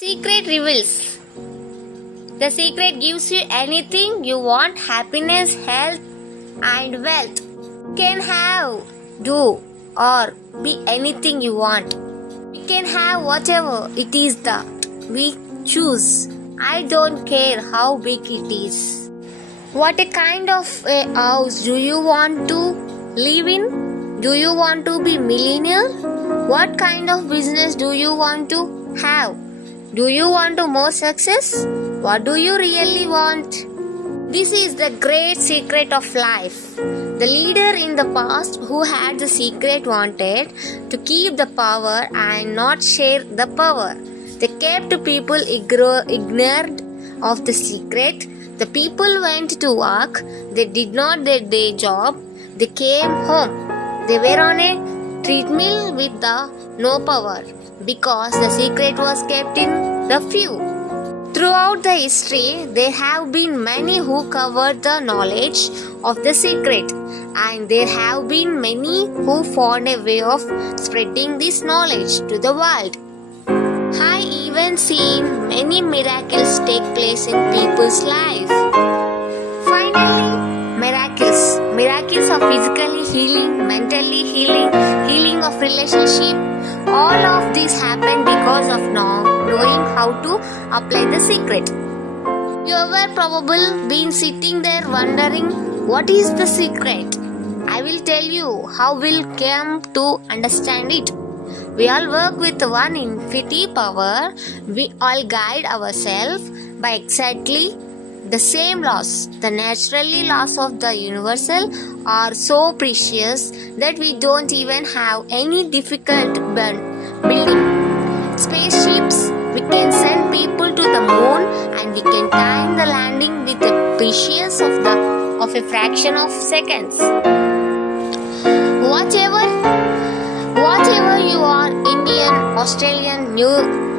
Secret reveals. The secret gives you anything you want: happiness, health, and wealth. You can have, do, or be anything you want. We can have whatever it is that we choose. I don't care how big it is. What a kind of a house do you want to live in? Do you want to be millionaire? What kind of business do you want to have? Do you want more success? What do you really want? This is the great secret of life. The leader in the past who had the secret wanted to keep the power and not share the power. They kept people ignorant of the secret. The people went to work. They did not their day job. They came home. They were on a treadmill with no power, because the secret was kept in the few. Throughout the history, there have been many who covered the knowledge of the secret, and there have been many who found a way of spreading this knowledge to the world. I even seen many miracles take place in people's life. Finally, miracles. Miracles of physically healing, mentally healing, healing of relationship. All of this happened because of knowing how to apply the secret. You ever probably been sitting there wondering, what is the secret? I will tell you how we'll come to understand it. We all work with one infinity power. We all guide ourselves by exactly the same laws. The naturally laws of the universal are so precious that we don't even have any difficult building spaceships. We can send people to the moon, and we can time the landing with the precious of a fraction of seconds. Whatever you are, Indian, Australian, New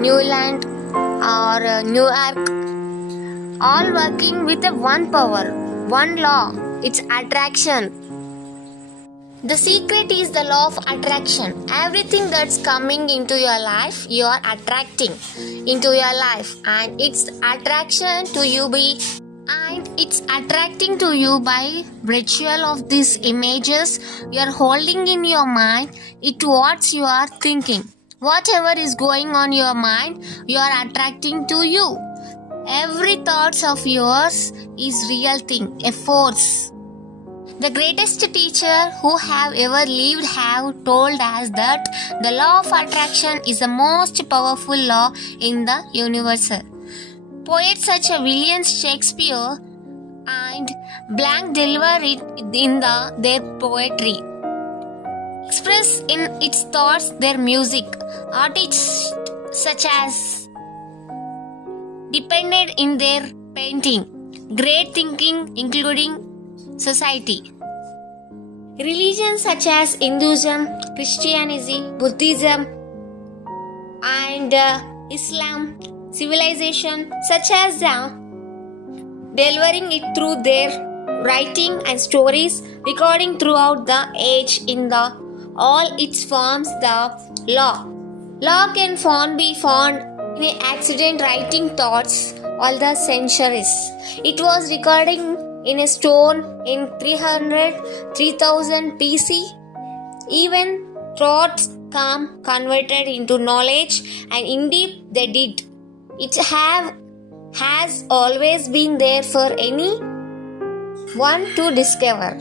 Zealand, or New York, all working with one power, one law. It's attraction. The secret is the law of attraction. Everything that's coming into your life, you are attracting into your life, and it's attraction to you it's attracting to you by virtue of these images you are holding in your mind. It what you are thinking. Whatever is going on your mind, you are attracting to you. Every thought of yours is real thing, a force. The greatest teacher who have ever lived have told us that the law of attraction is the most powerful law in the universe. Poets such as William Shakespeare and Blanc deliver it in their poetry. Express in its thoughts their music. Artists such as depended in their painting. Great thinking including society. Religions such as Hinduism, Christianity, Buddhism, and Islam, civilization such as delivering it through their writing and stories, recording throughout the age in all its forms. The law can be found in an accident writing thoughts all the centuries. It was recording in a stone in 3000 BC. Even thoughts come converted into knowledge, and indeed they did. It has always been there for any one to discover.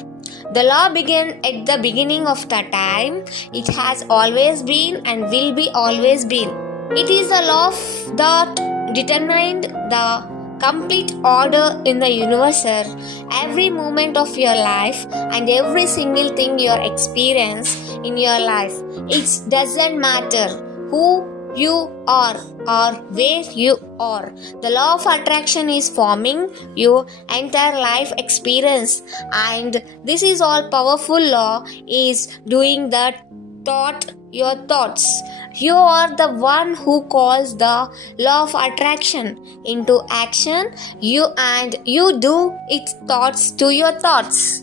The law began at the beginning of the time. It has always been and will be always been. It is the law that determined the complete order in the universe. Every moment of your life and every single thing you experience in your life, it doesn't matter who you are or where you are. The law of attraction is forming your entire life experience, and this is all powerful law is doing that your thoughts. You are the one who calls the law of attraction into action. You do its thoughts to your thoughts.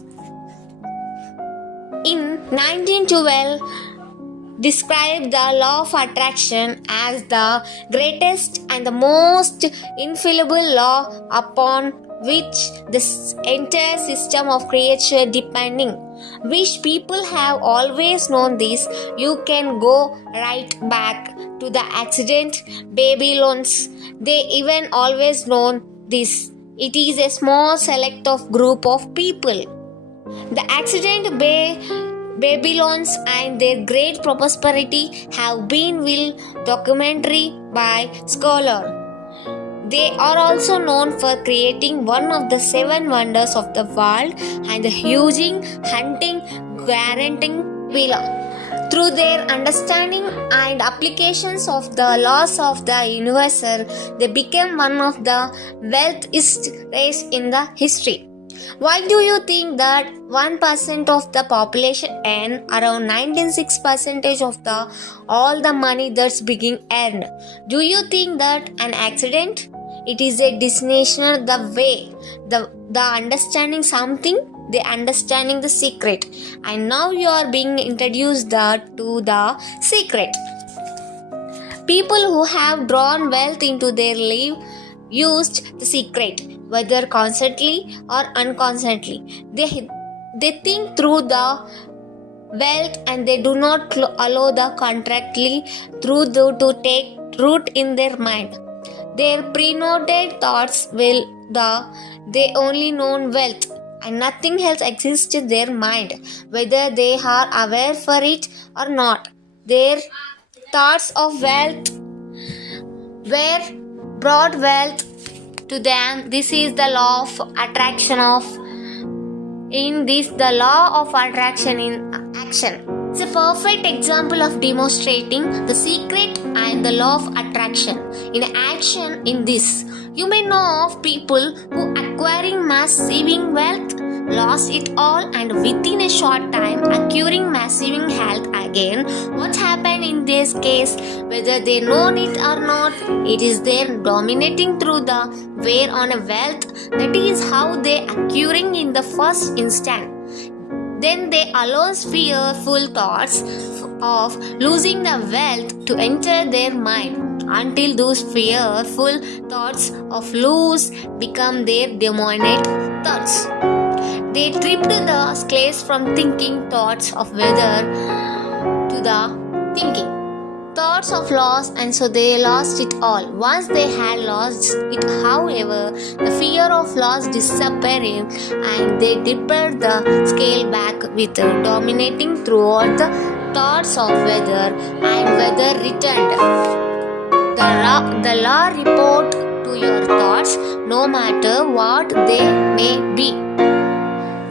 In 1912, describe the law of attraction as the greatest and the most infallible law upon which the entire system of creation depending. Wish people have always known this. You can go right back to the accident Babylons. They even always known this. It is a small select of group of people. The accident Babylons and their great prosperity have been well documentary by scholars. They are also known for creating one of the 7 wonders of the world and the huge hunting guaranteeing Babylon. Through their understanding and applications of the laws of the universe, they became one of the wealthiest race in the history. Why do you think that 1% of the population earn around 96% of the all the money that's being earned? Do you think that an accident? It is a destination the way the understanding something, they understanding the secret, and now you are being introduced to the secret. People who have drawn wealth into their life used the secret, whether consciously or unconsciously. They think through the wealth and they do not allow the contractly through to take root in their mind. Their pre-noted thoughts will they only know wealth and nothing else exists in their mind, whether they are aware for it or not. Their thoughts of wealth were brought wealth to them. This is the law of attraction the law of attraction in action. It's a perfect example of demonstrating the secret and the law of attraction in action in this. You may know of people who acquiring massive wealth, lost it all and within a short time acquiring massive health again. What happened in this case, whether they know it or not, it is their dominating through the wear on a wealth. That is how they acquiring in the first instant. Then they allow fearful thoughts of losing the wealth to enter their mind until those fearful thoughts of lose become their demonic thoughts. They tripped the scales from thinking thoughts of weather to the thinking thoughts of loss, and so they lost it all. Once they had lost it, however, the fear of loss disappeared and they dipped the scale back with dominating throughout the thoughts of weather, and weather returned. The law report to your thoughts no matter what they may be.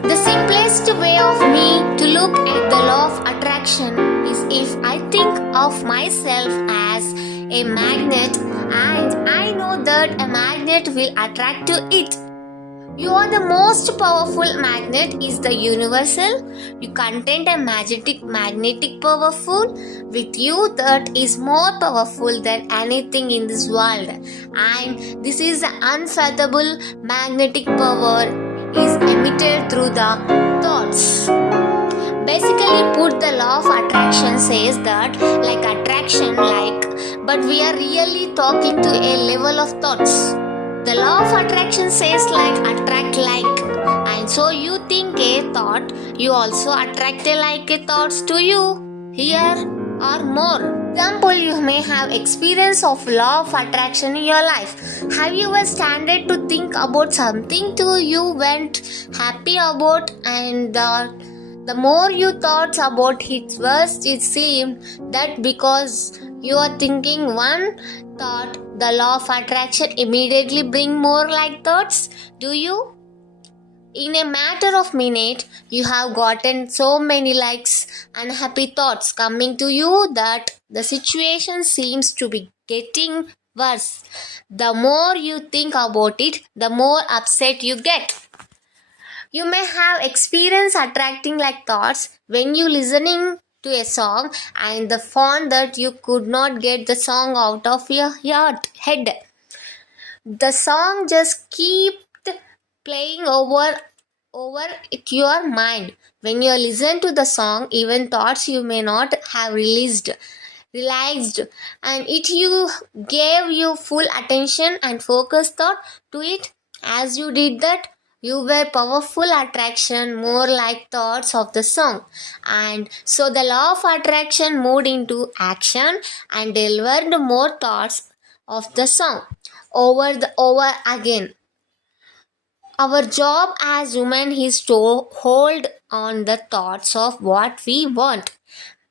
The simplest way of me to look at the law of attraction is if I think of myself as a magnet and I know that a magnet will attract to it. You are the most powerful magnet is the universal. You contain a magnetic powerful with you that is more powerful than anything in this world. And this is the unfathomable magnetic power is emitted through the thoughts. Basically put, the law of attraction says that like attraction but we are really talking to a level of thoughts. The law of attraction says attract and so you think a thought, you also attract a thoughts to you. Here or more. Example, you may have experience of law of attraction in your life. Have you ever started to think about something to you went happy about, and the more you thought about it, worse it seemed that because you are thinking one thought, the law of attraction immediately bring more like thoughts. Do you? In a matter of minute, you have gotten so many unhappy thoughts coming to you that the situation seems to be getting worse. The more you think about it, the more upset you get. You may have experience attracting thoughts when you listening to a song and the font that you could not get the song out of your head. The song just keep playing over your mind. When you listen to the song, even thoughts you may not have realized, and it you gave you full attention and focused thought to it. As you did that, you were powerful attraction, more like thoughts of the song. And so the law of attraction moved into action and delivered more thoughts of the song over again. Our job as human is to hold on the thoughts of what we want.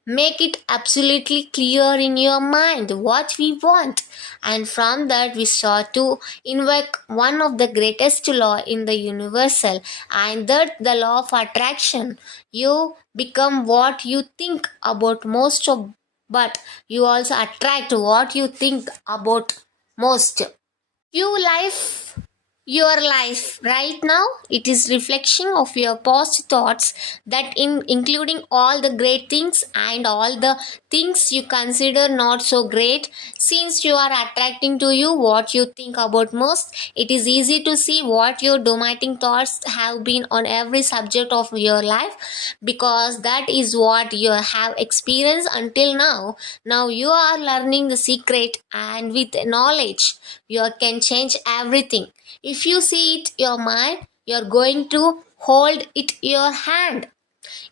Make it absolutely clear in your mind what we want. And from that we start to invoke one of the greatest law in the universal, and that the law of attraction. You become what you think about most of, but you also attract what you think about most. You life your life right now, it is reflection of your past thoughts, that including all the great things and all the things you consider not so great. Since you are attracting to you what you think about most, it is easy to see what your dominating thoughts have been on every subject of your life, because that is what you have experienced until now. Now you are learning the secret, and with knowledge you can change everything. If you see it your mind, you're going to hold it your hand.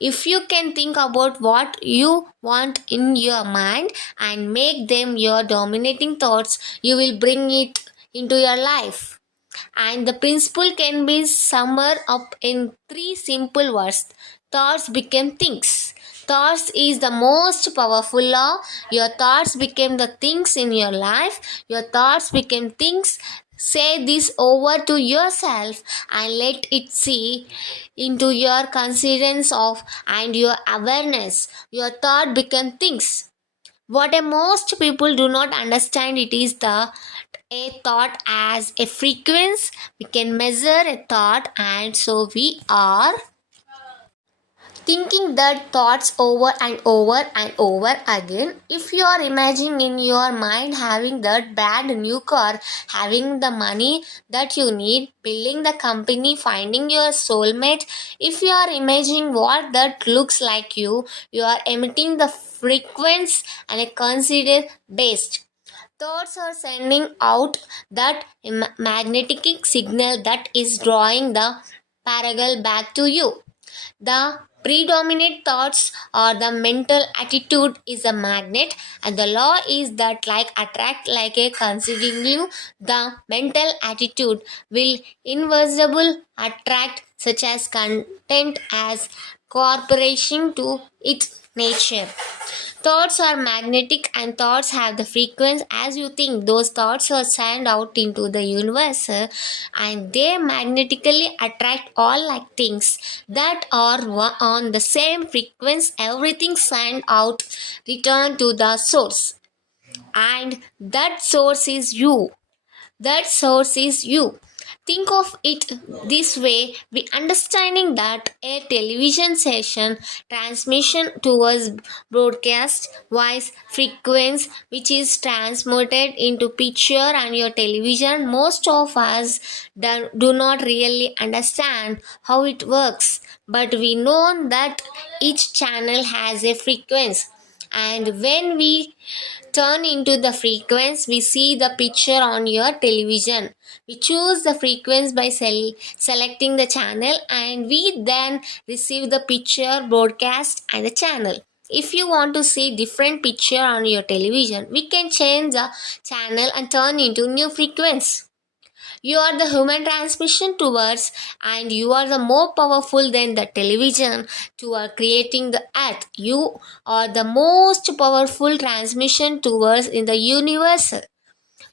If you can think about what you want in your mind and make them your dominating thoughts, you will bring it into your life. And the principle can be summed up in three simple words: thoughts become things. Thoughts is the most powerful law. Your thoughts became the things in your life. Your thoughts became things. Say this over to yourself and let it see into your conscience of and your awareness. Your thought become things. What a most people do not understand, it is the a thought as a frequency. We can measure a thought, and so we are thinking that thoughts over and over and over again. If you are imagining in your mind having that bad new car, having the money that you need, building the company, finding your soulmate, if you are imagining what that looks like, you are emitting the frequency and a consider based. Thoughts are sending out that magnetic signal that is drawing the parallel back to you. The predominant thoughts or the mental attitude is a magnet, and the law is that like attract like a considering you, the mental attitude will invisible attract such as content as corporation to its nature. Thoughts are magnetic, and thoughts have the frequency as you think. Those thoughts are sent out into the universe, and they magnetically attract all like things that are on the same frequency. Everything sent out return to the source, and that source is you. That source is you. Think of it this way: we understanding that a television session transmission towards broadcast voice frequency, which is transmitted into picture and your television. Most of us do not really understand how it works, but we know that each channel has a frequency, and when we turn into the frequency, we see the picture on your television. We choose the frequency by selecting the channel, and we then receive the picture broadcast and the channel. If you want to see different picture on your television, we can change the channel and turn into new frequency. You are the human transmission towards, and you are the more powerful than the television to are creating the earth. You are the most powerful transmission towards in the universe.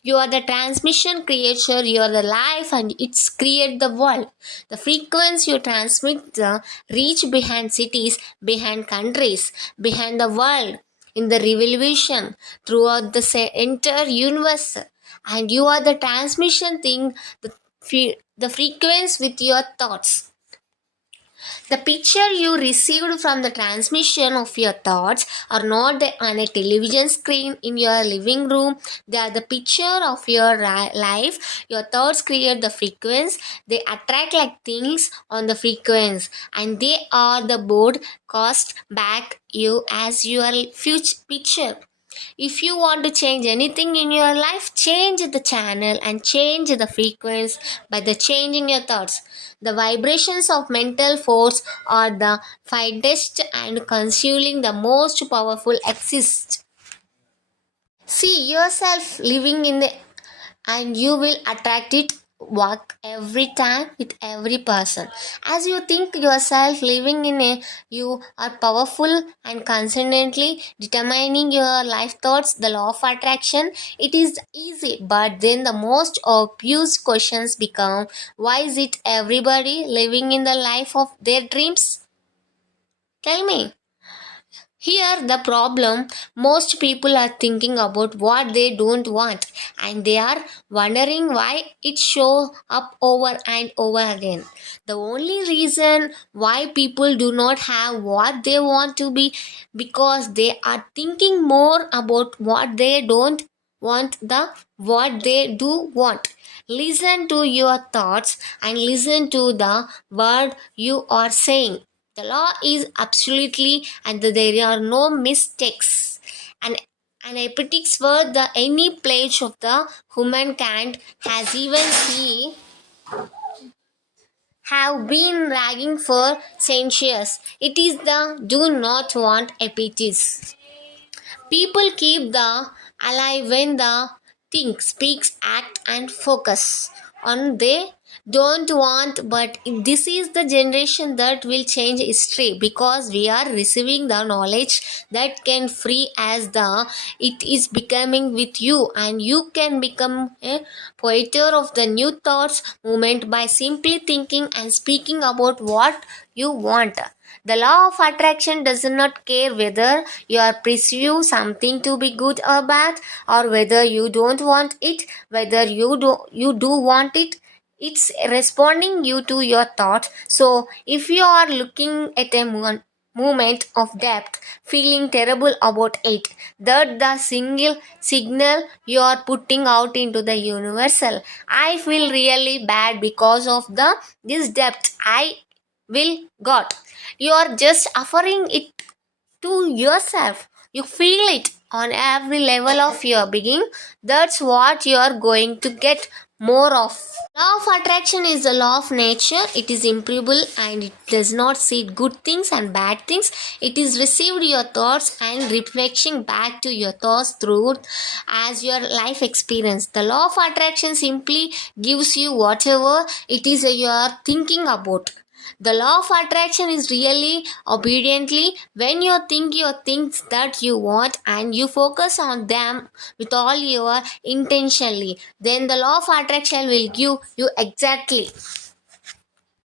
You are the transmission creature, you are the life, and it's create the world. The frequency you transmit the reach behind cities, behind countries, behind the world, in the revolution, throughout the entire universe. And you are the transmission thing, the frequency with your thoughts. The picture you received from the transmission of your thoughts are not on a television screen in your living room. They are the picture of your life. Your thoughts create the frequency. They attract like things on the frequency, and they are the broadcast back you as your future picture. If you want to change anything in your life, change the channel and change the frequency by the changing your thoughts. The vibrations of mental force are the finest and consuming the most powerful exist. See yourself living in the and you will attract it work every time with every person. As you think yourself living in a you are powerful and constantly determining your life thoughts, the law of attraction. It is easy, but then the most obvious questions become, why is it everybody living in the life of their dreams? Tell me. Here, the problem, most people are thinking about what they don't want, and they are wondering why it shows up over and over again. The only reason why people do not have what they want to be because they are thinking more about what they don't want the what they do want. Listen to your thoughts and listen to the word you are saying. The law is absolutely and there are no mistakes. An epitics where the any pledge of the humankind has even he have been ragging for centuries. It is the do not want epitics. People keep the alive when the think, speaks, act, and focus on they don't want. But this is the generation that will change history because we are receiving the knowledge that can free as the it is becoming with you, and you can become a poeter of the new thoughts movement by simply thinking and speaking about what you want. The law of attraction does not care whether you are perceive something to be good or bad, or whether you don't want it, whether you do want it. It's responding you to your thought. So if you are looking at a moment of depth, feeling terrible about it, that the single signal you are putting out into the universal. I feel really bad because of the this depth I will got. You are just offering it to yourself. You feel it on every level of your being. That's what you are going to get more of. Law of attraction is the law of nature. It is improbable and it does not see good things and bad things. It is received your thoughts and reflection back to your thoughts through as your life experience. The law of attraction simply gives you whatever it is you are thinking about. The law of attraction is really obediently when you think your things that you want and you focus on them with all your intentionally, then the law of attraction will give you exactly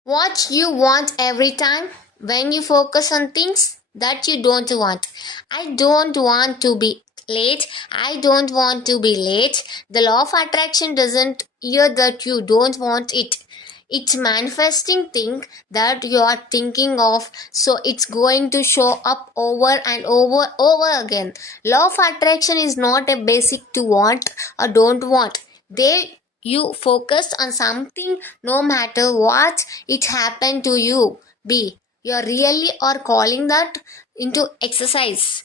what you want every time when you focus on things that you don't want. I don't want to be late. I don't want to be late. The law of attraction doesn't hear that you don't want it. It's manifesting thing that you are thinking of, so it's going to show up over and over again. Law of attraction is not a basic to want or don't want. They you focus on something no matter what it happened to you be. You are really are calling that into exercise.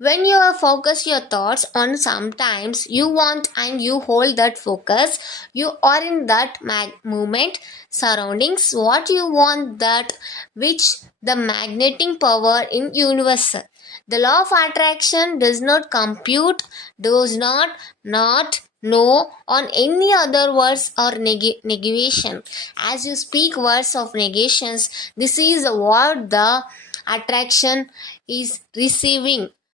When you focus your thoughts on sometimes you want and you hold that focus, you are in that moment surroundings what you want that which the magnetic power in universe. The law of attraction does not compute, does not no on any other words or negation. As you speak words of negations, this is what the attraction is receiving